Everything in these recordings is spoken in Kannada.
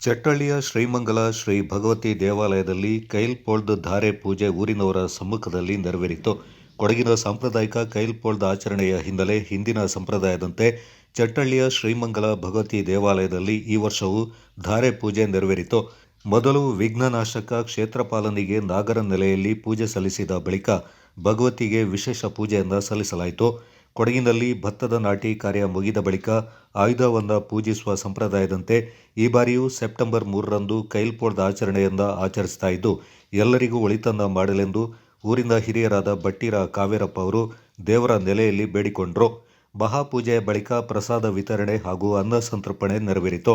ಚಟ್ಟಳ್ಳಿಯ ಶ್ರೀಮಂಗಲ ಶ್ರೀ ಭಗವತಿ ದೇವಾಲಯದಲ್ಲಿ ಕೈಲ್ಪೋಳ್ದ ಧಾರೆ ಪೂಜೆ ಊರಿನವರ ಸಮ್ಮುಖದಲ್ಲಿ ನೆರವೇರಿತು. ಕೊಡಗಿನ ಸಾಂಪ್ರದಾಯಿಕ ಕೈಲ್ಪೋಳ್ದ ಆಚರಣೆಯ ಹಿನ್ನೆಲೆ ಹಿಂದಿನ ಸಂಪ್ರದಾಯದಂತೆ ಚಟ್ಟಳ್ಳಿಯ ಶ್ರೀಮಂಗಲ ಭಗವತಿ ದೇವಾಲಯದಲ್ಲಿ ಈ ವರ್ಷವೂ ಧಾರೆ ಪೂಜೆ ನೆರವೇರಿತು. ಮೊದಲು ವಿಘ್ನನಾಶಕ ಕ್ಷೇತ್ರಪಾಲನಿಗೆ ನಾಗರ ನೆಲೆಯಲ್ಲಿ ಪೂಜೆ ಸಲ್ಲಿಸಿದ ಬಳಿಕ ಭಗವತಿಗೆ ವಿಶೇಷ ಪೂಜೆಯನ್ನು ಸಲ್ಲಿಸಲಾಯಿತು. ಕೊಡಗಿನಲ್ಲಿ ಭತ್ತದ ನಾಟಿ ಕಾರ್ಯ ಮುಗಿದ ಬಳಿಕ ಆಯುಧವನ್ನು ಪೂಜಿಸುವ ಸಂಪ್ರದಾಯದಂತೆ ಈ ಬಾರಿಯೂ ಸೆಪ್ಟೆಂಬರ್ ಮೂರರಂದು ಕೈಲ್ಪೋಳದ ಆಚರಣೆಯಿಂದ ಆಚರಿಸ್ತಾ ಇದ್ದು, ಎಲ್ಲರಿಗೂ ಒಳಿತನ್ನ ಮಾಡಲೆಂದು ಊರಿನ ಹಿರಿಯರಾದ ಬಟ್ಟೀರ ಕಾವೇರಪ್ಪ ಅವರು ದೇವರ ನೆಲೆಯಲ್ಲಿ ಬೇಡಿಕೊಂಡರು. ಮಹಾಪೂಜೆಯ ಬಳಿಕ ಪ್ರಸಾದ ವಿತರಣೆ ಹಾಗೂ ಅನ್ನ ಸಂತರ್ಪಣೆ ನೆರವೇರಿತು.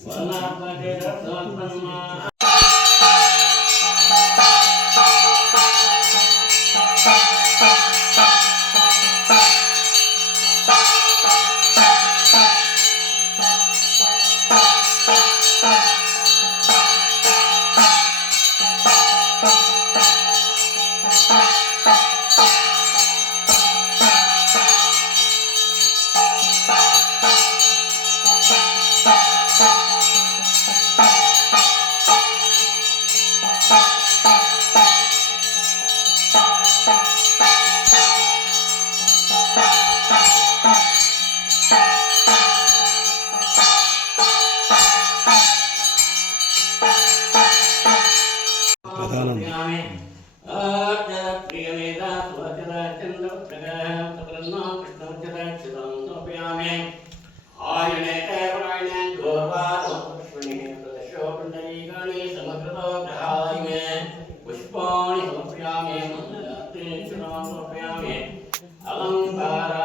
Wala pada dapat స్వామి పుష్పాన్ని సమర్పయామి అలంకార